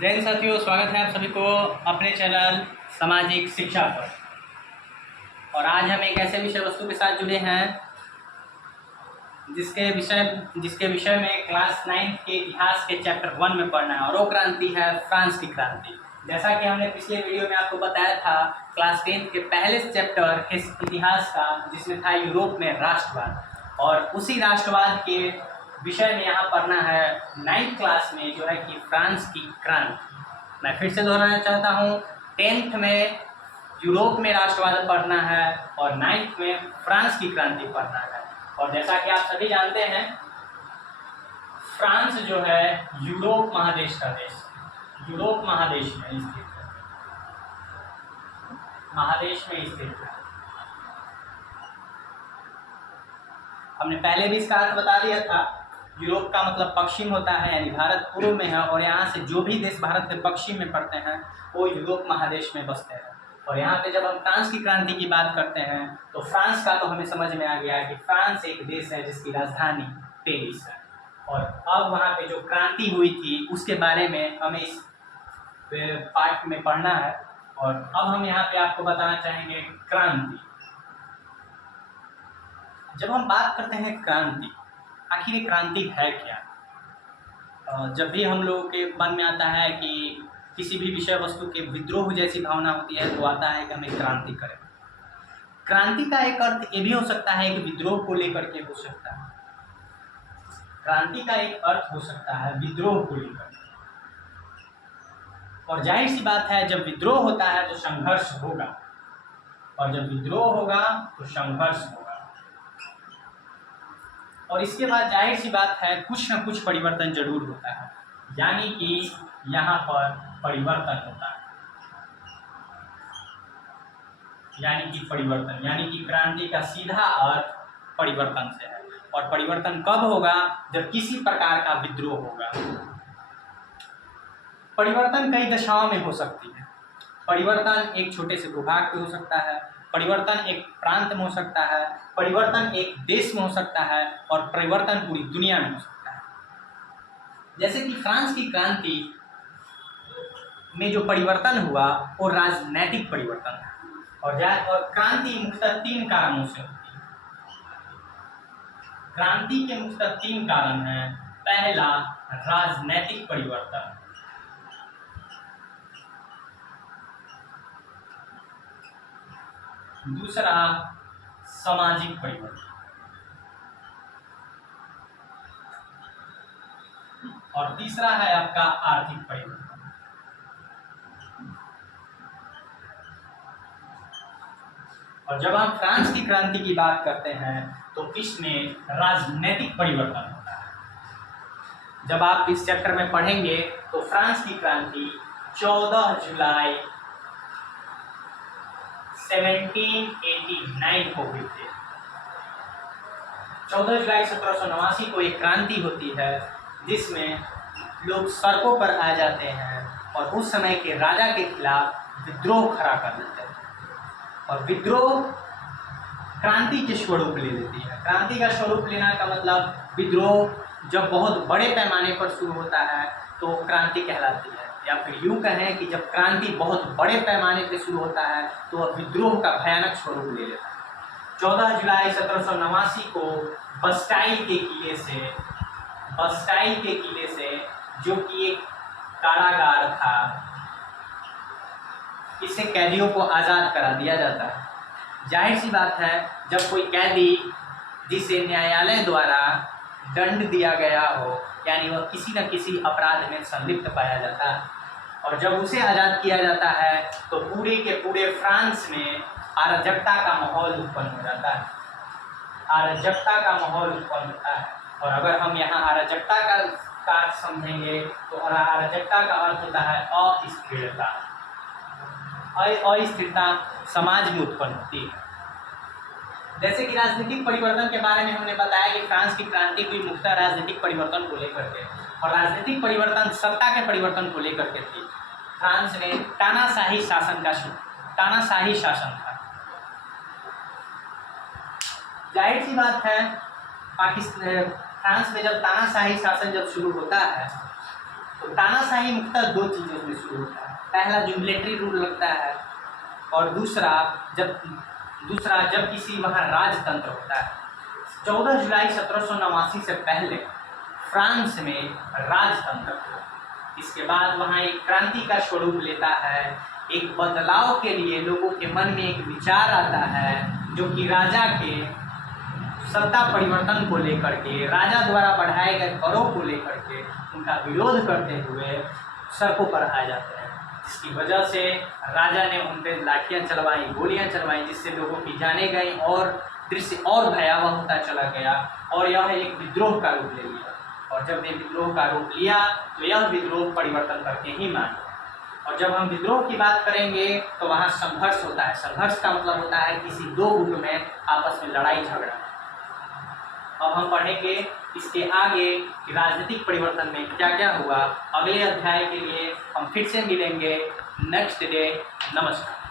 जय हिंद साथियों, स्वागत है आप सभी को अपने चैनल सामाजिक शिक्षा पर। और आज हम एक ऐसे विषय वस्तु के साथ जुड़े हैं जिसके विषय में क्लास 9 के इतिहास के चैप्टर 1 में पढ़ना है, और वो क्रांति है फ्रांस की क्रांति। जैसा कि हमने पिछले वीडियो में आपको बताया था, क्लास 10 के पहले चैप्टर इस इतिहास का, जिसमें था यूरोप में राष्ट्रवाद, और उसी राष्ट्रवाद के विषय में यहाँ पढ़ना है 9th क्लास में, जो है कि फ्रांस की क्रांति। मैं फिर से दोहराना चाहता हूँ, 10th में यूरोप में राष्ट्रवाद पढ़ना है और 9th में फ्रांस की क्रांति पढ़ना है। और जैसा कि आप सभी जानते हैं, फ्रांस जो है यूरोप महादेश का देश, यूरोप महादेश में स्थित है, महादेश में स्थित है। हमने पहले भी इसका अर्थ बता दिया था। यूरोप का मतलब पश्चिम होता है, यानी भारत पूर्व में है, और यहाँ से जो भी देश भारत के पश्चिम में पड़ते हैं वो यूरोप महादेश में बसते हैं। और यहाँ पे जब हम फ्रांस की क्रांति की बात करते हैं तो फ्रांस का तो हमें समझ में आ गया कि फ्रांस एक देश है जिसकी राजधानी पेरिस है। और अब वहाँ पे जो क्रांति हुई थी उसके बारे में हमें इस पार्ट में पढ़ना है। और अब हम यहाँ पे आपको बताना चाहेंगे क्रांति। जब हम बात करते हैं क्रांति, आखिर ये क्रांति है क्या? जब भी हम लोगों के मन में आता है कि किसी भी विषय वस्तु के विद्रोह जैसी भावना होती है तो आता है कि हमें क्रांति करें। क्रांति का एक अर्थ ये भी हो सकता है कि विद्रोह को लेकर के हो सकता है। क्रांति का एक अर्थ हो सकता है विद्रोह को लेकर। और जाहिर सी बात है, जब विद्रोह होता है तो संघर्ष होगा, और जब विद्रोह होगा तो संघर्ष होगा, और इसके बाद जाहिर सी बात है कुछ न कुछ परिवर्तन जरूर होता है, यानी कि यहाँ पर परिवर्तन होता है, यानी कि परिवर्तन, यानी कि क्रांति का सीधा अर्थ परिवर्तन से है। और परिवर्तन कब होगा? जब किसी प्रकार का विद्रोह होगा। परिवर्तन कई दशाओं में हो सकती है। परिवर्तन एक छोटे से भूभाग पे हो सकता है, परिवर्तन एक प्रांत में हो सकता है, परिवर्तन एक देश में हो सकता है, और परिवर्तन पूरी दुनिया में हो सकता है। जैसे कि फ्रांस की क्रांति में जो परिवर्तन हुआ वो राजनैतिक परिवर्तन है। और क्रांति मुख्यतः 3 कारणों से होती है। क्रांति के मुख्यतः 3 कारण हैं। पहला, राजनैतिक परिवर्तन। दूसरा, सामाजिक परिवर्तन। और तीसरा है आपका आर्थिक परिवर्तन। और जब हम फ्रांस की क्रांति की बात करते हैं तो इसमें राजनीतिक परिवर्तन होता है। जब आप इस चैप्टर में पढ़ेंगे तो फ्रांस की क्रांति 14 जुलाई 1789 को हुई थी। 14 जुलाई 1789 को एक क्रांति होती है जिसमें लोग सड़कों पर आ जाते हैं और उस समय के राजा के खिलाफ विद्रोह खड़ा कर देते हैं। और विद्रोह क्रांति के स्वरूप ले लेती है। क्रांति का स्वरूप लेना का मतलब, विद्रोह जब बहुत बड़े पैमाने पर शुरू होता है तो क्रांति कहलाती है, या फिर यूँ कहें कि जब क्रांति बहुत बड़े पैमाने पर शुरू होता है तो वह विद्रोह का भयानक स्वरूप ले लेता है। 14 जुलाई 1789 को बस्टाइल के किले से, जो कि एक कारागार था, इससे कैदियों को आज़ाद करा दिया जाता है। जाहिर सी बात है, जब कोई कैदी जिसे न्यायालय द्वारा दंड दिया गया हो, यानी वह किसी न किसी अपराध में संलिप्त पाया जाता है, और जब उसे आज़ाद किया जाता है तो पूरे के पूरे फ्रांस में अराजकता का माहौल उत्पन्न हो जाता है। अराजकता का माहौल उत्पन्न होता है। और अगर हम यहाँ अराजकता का समझेंगे तो अराजकता का अर्थ होता है अस्थिरता। अस्थिरता समाज में उत्पन्न होती है। जैसे कि राजनीतिक परिवर्तन के बारे में हमने बताया कि फ्रांस की क्रांति हुई मुख्यतः राजनीतिक परिवर्तन को लेकर के, और राजनीतिक परिवर्तन सत्ता के परिवर्तन को लेकर के थी। फ्रांस में तानाशाही शासन था। जाहिर सी बात है, फ्रांस में जब तानाशाही शासन जब शुरू होता है तो तानाशाही मुख्यतः दो चीज़ों में शुरू होता है। पहला जो मिलिट्री रूल लगता है, और दूसरा जब किसी वहाँ राजतंत्र होता है। 14 जुलाई 1789 से पहले फ्रांस में राजतंत्र था। इसके बाद वहाँ एक क्रांति का स्वरूप लेता है। एक बदलाव के लिए लोगों के मन में एक विचार आता है, जो कि राजा के सत्ता परिवर्तन को लेकर के, राजा द्वारा बढ़ाए गए करों को लेकर के उनका विरोध करते हुए सड़कों पर आ जाते हैं, जिसकी वजह से राजा ने उन पर लाठियाँ चलवाई, गोलियाँ चलवाई, जिससे लोगों की जाने गई और दृश्य और भयावह होता चला गया और यह एक विद्रोह का रूप ले लिया। और जब ये विद्रोह का रूप लिया तो यह विद्रोह परिवर्तन करके ही माना। और जब हम विद्रोह की बात करेंगे तो वहाँ संघर्ष होता है। संघर्ष का मतलब होता है किसी दो गुट में आपस में लड़ाई झगड़ा। अब हम पढ़ेंगे इसके आगे कि राजनीतिक परिवर्तन में क्या क्या हुआ। अगले अध्याय के लिए हम फिर से मिलेंगे नेक्स्ट डे। नमस्कार।